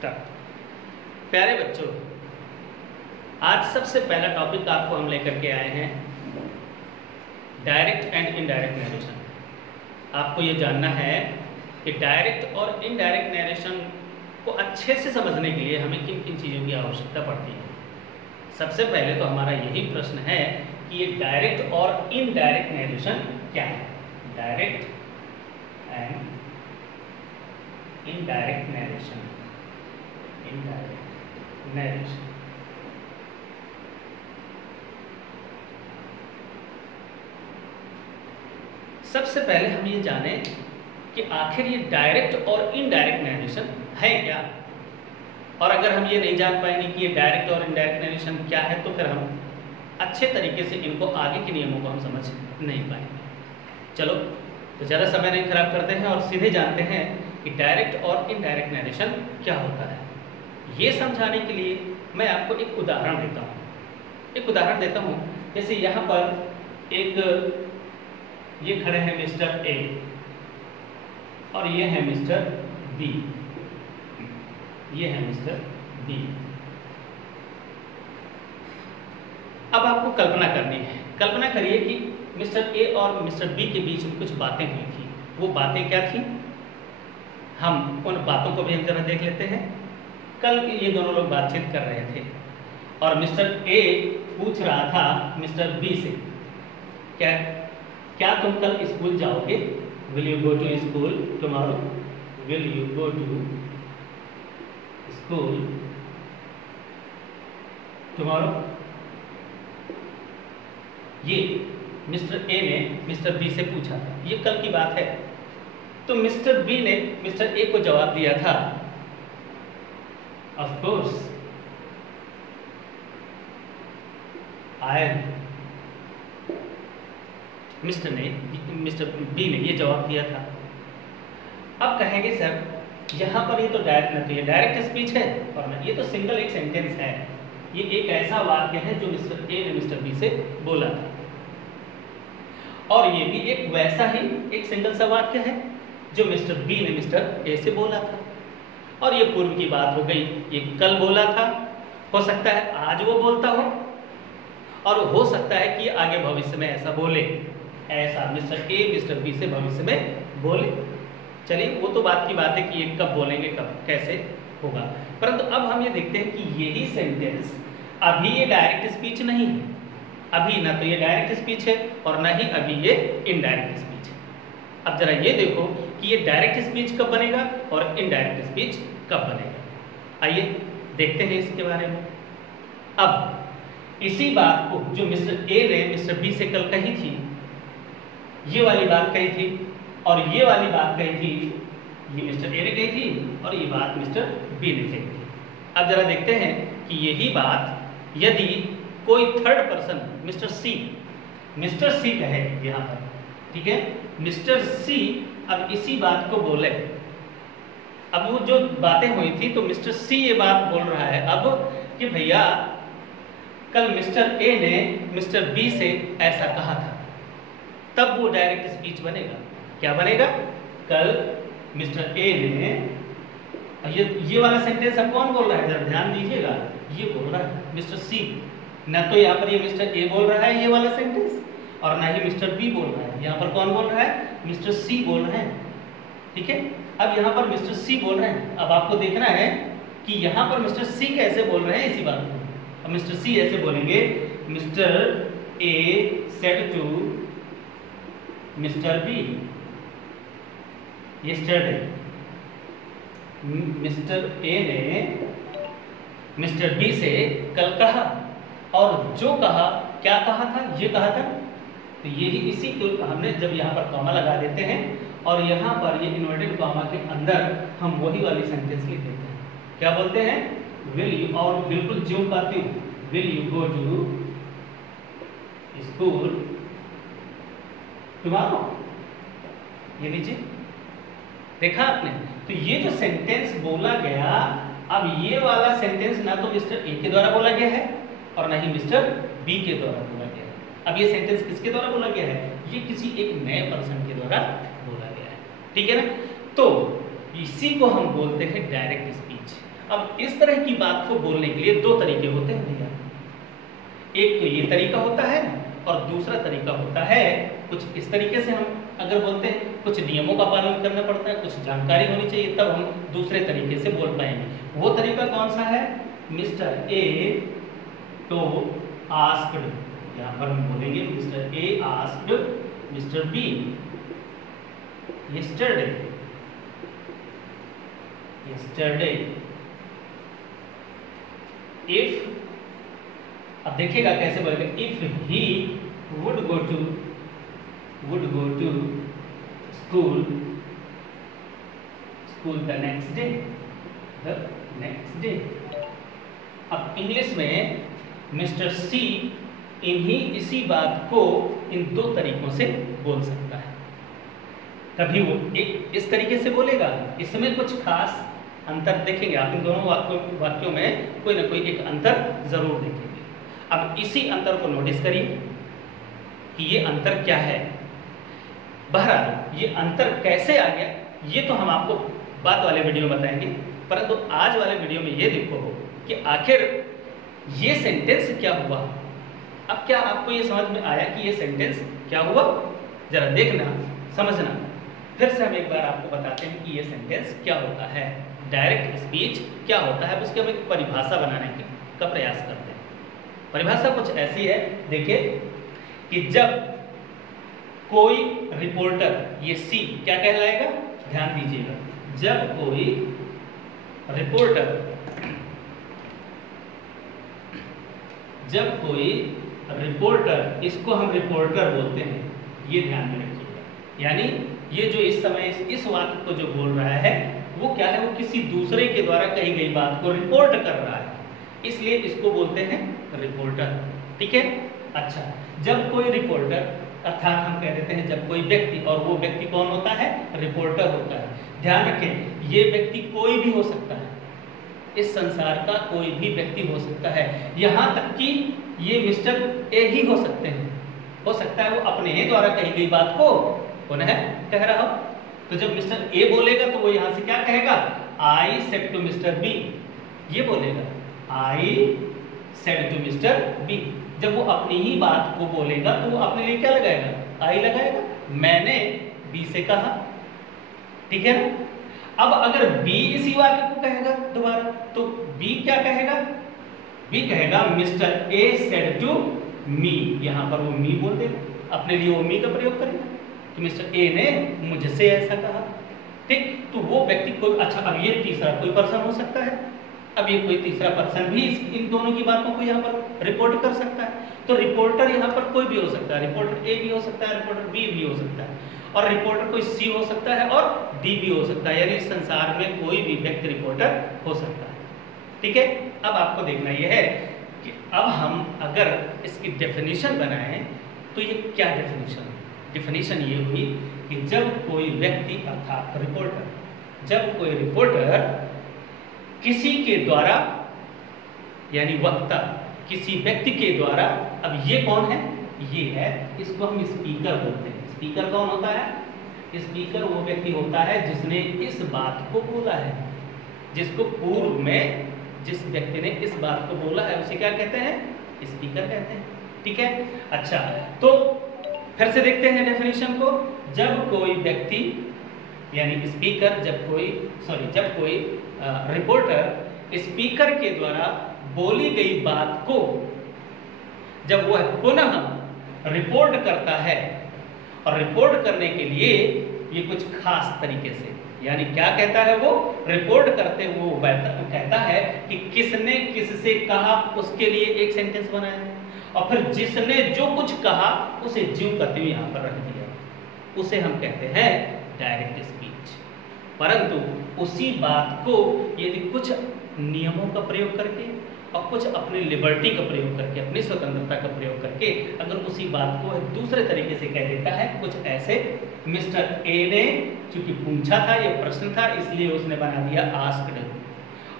Start. प्यारे बच्चों, आज सबसे पहला टॉपिक आपको हम लेकर के आए हैं डायरेक्ट एंड इनडायरेक्ट नरेशन। आपको ये जानना है कि डायरेक्ट और इनडायरेक्ट नरेशन को अच्छे से समझने के लिए हमें किन किन चीज़ों की आवश्यकता पड़ती है। सबसे पहले तो हमारा यही प्रश्न है कि ये डायरेक्ट और इनडायरेक्ट नरेशन क्या है। Direct and indirect narration. Indirect narration सबसे पहले हम ये जानें कि आखिर ये डायरेक्ट और इनडायरेक्ट नरेशन है क्या। और अगर हम ये नहीं जान पाएंगे कि ये डायरेक्ट और इनडायरेक्ट नरेशन क्या है तो फिर हम अच्छे तरीके से इनको आगे के नियमों को हम समझ नहीं पाएंगे। चलो तो ज़्यादा समय नहीं खराब करते हैं और सीधे जानते हैं कि डायरेक्ट और इनडायरेक्ट नरेशन क्या होता है। ये समझाने के लिए मैं आपको एक उदाहरण देता हूँ। जैसे यहाँ पर ये खड़े हैं मिस्टर ए और ये है मिस्टर बी। ये है मिस्टर बी। अब आपको कल्पना करनी है। कल्पना करिए कि मिस्टर ए और मिस्टर बी के बीच में कुछ बातें हुई थी। वो बातें क्या थी, हम उन बातों को भी हम जरा देख लेते हैं। कल ये दोनों लोग बातचीत कर रहे थे और मिस्टर ए पूछ रहा था मिस्टर बी से, क्या तुम कल स्कूल जाओगे? Will you go to school tomorrow? Will you go to school tomorrow? ये मिस्टर ए ने मिस्टर बी से पूछा था। ये कल की बात है। तो मिस्टर बी ने मिस्टर ए को जवाब दिया था, of course I am. Mister B ने ये जवाब दिया था। अब कहेंगे सर यहाँ पर ये तो डायरेक्ट स्पीच है और ना ये तो सिंगल एक सेंटेंस है। ये एक ऐसा वाक्य है जो मिस्टर ए ने मिस्टर बी से बोला था और ये भी एक वैसा ही एक सिंगल सा वाक्य है जो मिस्टर बी ने मिस्टर ए से बोला था। और ये पूर्व की बात हो गई। ये कल बोला था, हो सकता है आज वो बोलता हो और हो सकता है कि आगे भविष्य में ऐसा बोले। ऐसा मिस्टर ए मिस्टर बी से भविष्य में बोले। चलिए वो तो बात की बात है कि ये कब बोलेंगे, कब कैसे होगा। परंतु अब हम ये देखते हैं कि यही सेंटेंस अभी ये डायरेक्ट स्पीच नहीं है। अभी ना तो ये डायरेक्ट स्पीच है और ना ही अभी ये इनडायरेक्ट स्पीच है। अब जरा ये देखो कि ये डायरेक्ट स्पीच कब बनेगा और इनडायरेक्ट स्पीच कब बनेगा। आइए देखते हैं इसके बारे में। अब इसी बात को जो मिस्टर ए ने मिस्टर बी से कल कही थी, ये वाली बात कही थी और ये वाली बात कही थी, ये मिस्टर ए ने कही थी और ये बात मिस्टर बी ने कही थी। अब जरा देखते हैं कि यही बात यदि कोई थर्ड पर्सन मिस्टर सी कहे यहाँ पर, ठीक है, मिस्टर सी अब इसी बात को बोले। अब वो जो बातें हुई थी तो मिस्टर सी ये बात बोल रहा है अब कि भैया कल मिस्टर ए ने मिस्टर बी से ऐसा कहा था, तब वो डायरेक्ट स्पीच बनेगा। क्या बनेगा? कल मिस्टर ए ने ये वाला सेंटेंस अब कौन बोल रहा है, जरा ध्यान दीजिएगा। ये बोल रहा है मिस्टर सी, ना तो यहाँ पर ये मिस्टर ए बोल रहा है ये वाला सेंटेंस और ना ही मिस्टर बी बोल रहा है। यहाँ पर कौन बोल रहा है? मिस्टर सी बोल रहे हैं। ठीक है, अब यहाँ पर मिस्टर सी बोल रहे हैं। अब आपको देखना है कि यहाँ पर मिस्टर सी कैसे बोल रहे हैं इसी बात को। अब मिस्टर सी ऐसे बोलेंगे, mister A said to mister B yesterday. Mister A ने मिस्टर बी से कल कहा और जो कहा, क्या कहा था? ये कहा था। तो यही इसी को हमने जब यहाँ पर कॉमा लगा देते हैं और यहाँ पर ये इन्वर्टेड कॉमा के अंदर हम वही वाली सेंटेंस लिख देते हैं। क्या बोलते हैं? विल यू, और बिल्कुल ज्यों कहती हूँ, will you go to school tomorrow. ये लीजिए, देखा आपने? तो ये जो सेंटेंस बोला गया, अब ये वाला सेंटेंस ना तो मिस्टर ए के द्वारा बोला गया है और ना ही मिस्टर बी के द्वारा बोला गया है। अब ये सेंटेंस किसके द्वारा बोला गया है? ये किसी एक नए पर्सन के द्वारा बोला गया है। ठीक है ना? तो इसी को हम बोलते हैं डायरेक्ट स्पीच। अब इस तरह की बात को बोलने के लिए दो तरीके होते हैं भैया। एक तो ये तरीका होता है और दूसरा तरीका होता है कुछ इस तरीके से। हम अगर बोलते हैं कुछ नियमों का पालन करना पड़ता है, कुछ जानकारी होनी चाहिए, तब हम दूसरे तरीके से बोल पाएंगे। वो तरीका कौन सा है? मिस्टर ए तो आस्क्ड, यहाँ पर हम बोलेंगे mister A asked mister B yesterday if, अब देखिएगा कैसे बोलेगा, if he would go to school the next day। अब इंग्लिश में मिस्टर सी इसी बात को इन दो तरीकों से बोल सकता है। कभी वो एक इस तरीके से बोलेगा, इसमें कुछ खास अंतर देखेंगे आप, इन दोनों वाक्यों में कोई ना कोई एक अंतर जरूर देखेंगे। अब इसी अंतर को नोटिस करिए कि ये अंतर क्या है। बहरहाल ये अंतर कैसे आ गया ये तो हम आपको बाद वाले वीडियो में बताएंगे, परंतु आज वाले वीडियो में ये देखो कि आखिर ये सेंटेंस क्या हुआ। अब क्या आपको ये समझ में आया कि ये सेंटेंस क्या हुआ? जरा देखना, समझना। फिर से हम एक बार आपको बताते हैं कि ये सेंटेंस क्या होता है, डायरेक्ट स्पीच क्या होता है, उसके हम एक परिभाषा बनाने का प्रयास करते हैं। परिभाषा कुछ ऐसी है, देखिए कि जब कोई रिपोर्टर, ये सी क्या कहलाएगा, ध्यान दीजिएगा, जब कोई रिपोर्टर, इसको हम रिपोर्टर बोलते हैं, ये ध्यान में रखिएगा। यानी ये जो इस समय इस वाक्य को जो बोल रहा है वो क्या है, वो किसी दूसरे के द्वारा कही गई बात को रिपोर्ट कर रहा है, इसलिए इसको बोलते हैं रिपोर्टर। ठीक है। अच्छा, जब कोई रिपोर्टर, अर्थात हम कह देते हैं जब कोई व्यक्ति, और वो व्यक्ति कौन होता है, रिपोर्टर होता है। ध्यान रखें, ये व्यक्ति कोई भी हो सकता है, इस संसार का कोई भी व्यक्ति हो सकता है, यहाँ तक कि ये मिस्टर ए ही हो सकते हैं। हो सकता है वो अपने ही द्वारा कही गई बात को पुनः कह रहा हो। तो जब मिस्टर ए बोलेगा तो वो यहाँ से क्या कहेगा, I said to mister B, ये बोलेगा I said to mister B. जब वो अपनी ही बात को बोलेगा तो वो अपने लिए क्या लगाएगा, आई लगाएगा, मैंने बी से कहा। ठीक है ना। अब अगर बी इसी वाक्य को कहेगा दोबारा, तो बी क्या कहेगा, बी कहेगा mister A said to me, यहाँ पर वो मी बोल देगा, अपने लिए वो मी का प्रयोग करेगा कि मिस्टर ए ने मुझसे ऐसा कहा। ठीक, तो वो व्यक्ति कोई, अच्छा अब ये तीसरा कोई पर्सन हो सकता है, अब ये कोई तीसरा पर्सन भी इन दोनों की बातों को यहाँ पर रिपोर्ट कर सकता है। तो रिपोर्टर यहाँ पर कोई भी हो सकता है, रिपोर्टर ए भी हो सकता है, रिपोर्टर बी भी हो सकता है, और रिपोर्टर कोई सी हो सकता है और डी भी हो सकता है, यानी इस संसार में कोई भी व्यक्ति रिपोर्टर हो सकता है। ठीक है। अब आपको देखना यह है कि अब हम अगर इसकी डेफिनेशन बनाएं तो ये क्या डेफिनेशन है। डेफिनेशन ये हुई कि जब कोई व्यक्ति, अर्थात रिपोर्टर, जब कोई रिपोर्टर किसी के द्वारा, यानी वक्ता, किसी व्यक्ति के द्वारा, अब ये कौन है, ये है, इसको हम स्पीकर बोलते हैं। स्पीकर कौन होता है, स्पीकर वो व्यक्ति होता है जिसने इस बात को बोला है, जिसको पूर्व में जिस व्यक्ति ने इस बात को बोला है उसे क्या कहते हैं, स्पीकर कहते हैं। ठीक है। अच्छा, तो फिर से देखते हैं डेफिनेशन को। जब कोई व्यक्ति, यानी स्पीकर, जब कोई रिपोर्टर स्पीकर के द्वारा बोली गई बात को जब वह पुनः रिपोर्ट करता है, और रिपोर्ट करने के लिए ये कुछ खास तरीके से, यानी क्या कहता है, वो रिपोर्ट करते हुए वो कहता है कि किसने किससे कहा, उसके लिए एक सेंटेंस बनाया, और फिर जिसने जो कुछ कहा उसे ज्यों करते हुए यहाँ पर रख दिया, उसे हम कहते हैं डायरेक्ट स्पीच। परंतु उसी बात को यदि कुछ नियमों का प्रयोग करके और कुछ अपनी लिबर्टी का प्रयोग करके, अपनी स्वतंत्रता का प्रयोग करके अगर उसी बात को दूसरे तरीके से कह देता है, कुछ ऐसे, मिस्टर ए ने चूंकि पूछा था, ये प्रश्न था, इसलिए उसने बना दिया आस्क्ड,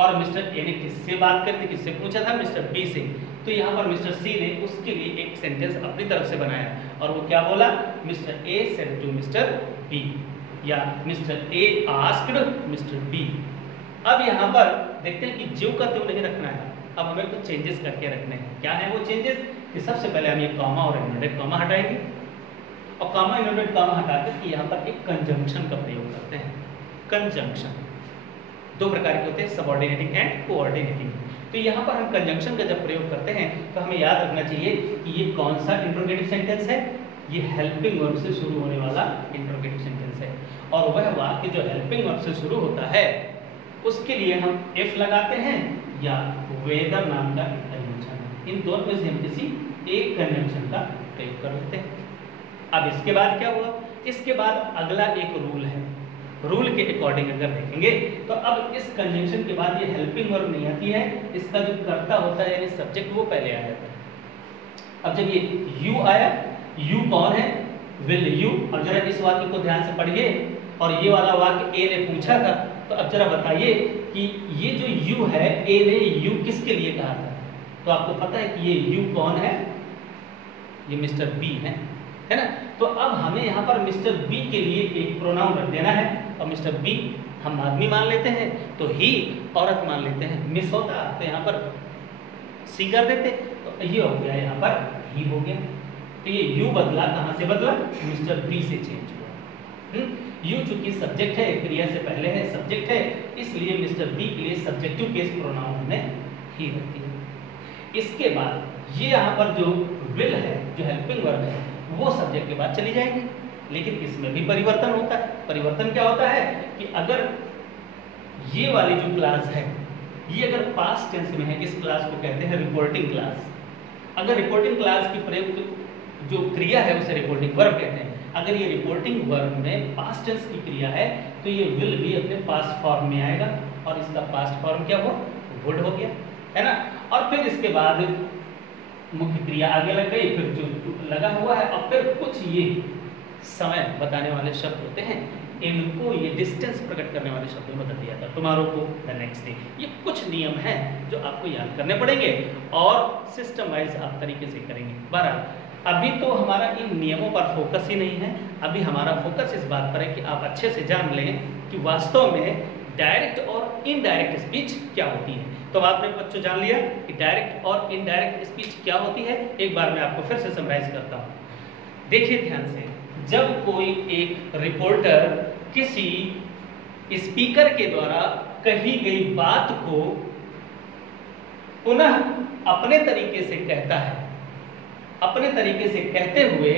और मिस्टर ए ने किससे बात करी थी, किससे पूछा था, मिस्टर बी से, तो यहाँ पर मिस्टर सी ने उसके लिए एक सेंटेंस अपनी तरफ से बनाया, और वो क्या बोला, mister A said to mister B, या mister A asked mister B. अब यहाँ पर देखते हैं कि ज्यों का त्यों नहीं रखना है, अब हमें कुछ चेंजेस करके रखने हैं। क्या है वो चेंजेस? कि सबसे पहले हम ये कॉमा और इनवर्टेड कॉमा हटाएंगे, और कॉमा इनवर्टेड कॉमा हटाकर कि यहाँ पर एक कंजंक्शन का प्रयोग करते हैं। कंजंक्शन दो प्रकार के होते हैं, सबऑर्डिनेटिंग एंड कोऑर्डिनेटिंग। तो यहाँ पर हम कंजंक्शन का जब प्रयोग करते हैं तो हमें याद रखना चाहिए कि ये कौन सा इंट्रोगेटिव सेंटेंस है, ये हेल्पिंग वर्ब से शुरू होने वाला इंट्रोगेटिव सेंटेंस है, और वह वाक्य जो हेल्पिंग वर्ब से शुरू होता है उसके लिए हम इफ लगाते हैं या वेदर नाम का कंजंक्शन, इन दोनों में से हम किसी एक कंजंक्शन का प्रयोग करते हैं। अब इसके बाद क्या हुआ? इसके बाद अगला एक रूल है, रूल के अकॉर्डिंग अगर देखेंगे तो अब इस कंजंक्शन के बाद ये हेल्पिंग वर्ब नहीं आती है, इसका जो कर्ता होता है यानी सब्जेक्ट वो पहले आ जाता है। अब जब ये यू आया, यू कौन है? Will you. अब जरा इस वाक्य को ध्यान से पढ़िए, और ये वाला वाक्य ए ने पूछा था, तो अब जरा बताइए कि ये जो यू है, ए ने यू किसके लिए कहा था? तो आपको पता है कि ये यू कौन है? ये मिस्टर बी है ना? तो अब हमें यहाँ पर मिस्टर बी के लिए एक प्रोनाउन रख देना है, और मिस्टर बी हम आदमी मान लेते हैं तो ही औरत मान लेते हैं, मिस होता तो यहाँ पर सी कर देते, तो ये हो गया यहाँ पर ही हो गया। तो ये यू बदला, कहाँ से बदला? मिस्टर बी से चेंज हुआ। यू चूंकि सब्जेक्ट है, क्रिया से पहले है, सब्जेक्ट है, इसलिए मिस्टर बी के लिए सब्जेक्टिव केस प्रोनाउन हमने ही रख दिया। इसके बाद ये यहाँ पर जो विल है, जो हेल्पिंग वर्ब है, वो सब्जेक्ट के बाद चली जाएगी, लेकिन इसमें भी परिवर्तन होता है। परिवर्तन क्या होता है कि अगर ये वाली जो क्लास है, ये अगर पास्ट टेंस में है, इस क्लास को कहते हैं रिपोर्टिंग क्लास। अगर रिपोर्टिंग क्लास की प्रयुक्त जो क्रिया है उसे रिपोर्टिंग वर्ब कहते हैं। अगर ये रिपोर्टिंग वर्ब में पास्ट टेंस की क्रिया है तो ये विल भी अपने पास्ट फॉर्म में आएगा, और इसका पास्ट फॉर्म क्या हुआ? वुड हो गया, है ना? और फिर इसके बाद मुख्य क्रिया आगे लग गई, फिर जो लगा हुआ है, और फिर कुछ ये समय बताने वाले शब्द होते हैं, इनको ये डिस्टेंस प्रकट करने वाले शब्दों में बदल दिया था। टुमारो को, द नेक्स्ट डे। ये कुछ नियम हैं जो आपको याद करने पड़ेंगे, और सिस्टम वाइज आप तरीके से करेंगे। बहरहाल अभी तो हमारा इन नियमों पर फोकस ही नहीं है, अभी हमारा फोकस इस बात पर है कि आप अच्छे से जान लें कि वास्तव में डायरेक्ट और इनडायरेक्ट स्पीच क्या होती है। तो आपने बच्चों जान लिया कि डायरेक्ट और इनडायरेक्ट स्पीच क्या होती है। एक बार मैं आपको फिर से समराइज करता हूँ, देखिए ध्यान से। जब कोई एक रिपोर्टर किसी स्पीकर के द्वारा कही गई बात को पुनः अपने तरीके से कहता है, अपने तरीके से कहते हुए,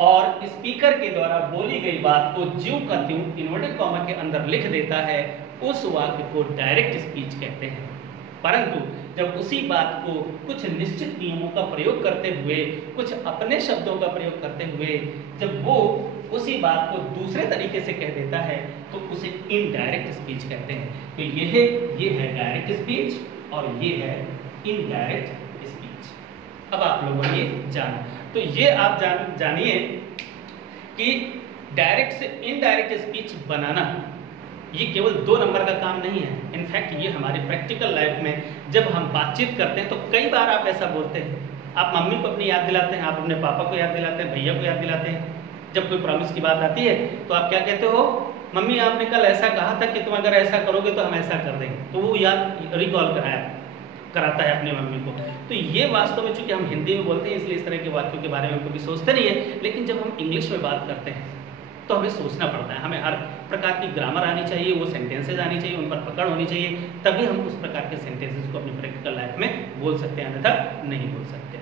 और स्पीकर के द्वारा बोली गई बात को ज्यों का त्यों इन्वर्टेड कॉमा के अंदर लिख देता है, उस वाक्य को डायरेक्ट स्पीच कहते हैं। परंतु जब उसी बात को कुछ निश्चित नियमों का प्रयोग करते हुए, कुछ अपने शब्दों का प्रयोग करते हुए, जब वो उसी बात को दूसरे तरीके से कह देता है तो उसे इनडायरेक्ट स्पीच कहते हैं। तो ये है डायरेक्ट स्पीच और ये है इनडायरेक्ट स्पीच। अब आप लोगों ने जाना, तो ये आप जानिए कि डायरेक्ट से इनडायरेक्ट स्पीच बनाना ये केवल 2 नंबर का काम नहीं है। इनफैक्ट ये हमारी प्रैक्टिकल लाइफ में जब हम बातचीत करते हैं तो कई बार आप ऐसा बोलते हैं, आप मम्मी को अपनी याद दिलाते हैं, आप अपने पापा को याद दिलाते हैं, भैया को याद दिलाते हैं। जब कोई प्रॉमिस की बात आती है तो आप क्या कहते हो? मम्मी आपने कल ऐसा कहा था कि तुम अगर ऐसा करोगे तो हम ऐसा कर देंगे। तो वो याद रिकॉल कराता है अपने मम्मी को। तो ये वास्तव में चूंकि हम हिंदी में बोलते हैं इसलिए इस तरह के वाक्यों के बारे में कभी सोचते नहीं है, लेकिन जब हम इंग्लिश में बात करते हैं तो हमें सोचना पड़ता है। हमें हर प्रकार की ग्रामर आनी चाहिए, वो सेंटेंसेज आनी चाहिए, उन पर पकड़ होनी चाहिए, तभी हम उस प्रकार के सेंटेंसेज को अपनी प्रैक्टिकल लाइफ में बोल सकते हैं, अन्यथा नहीं बोल सकते।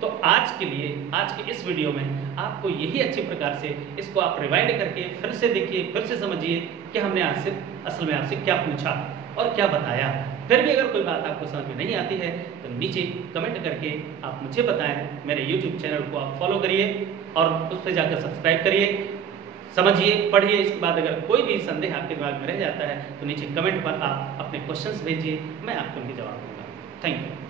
तो आज के लिए, आज के इस वीडियो में आपको यही अच्छी प्रकार से इसको आप रिवाइंड करके फिर से देखिए, फिर से समझिए कि हमने आज से असल में आपसे क्या पूछा और क्या बताया। फिर भी अगर कोई बात आपको समझ में नहीं आती है तो नीचे कमेंट करके आप मुझे बताएं। मेरे YouTube चैनल को आप फॉलो करिए और उस पर जाकर सब्सक्राइब करिए, समझिए, पढ़िए। इसके बाद अगर कोई भी संदेह आपके दिमाग में रह जाता है तो नीचे कमेंट पर आप अपने क्वेश्चंस भेजिए, मैं आपको उनके जवाब दूंगा। Thank you.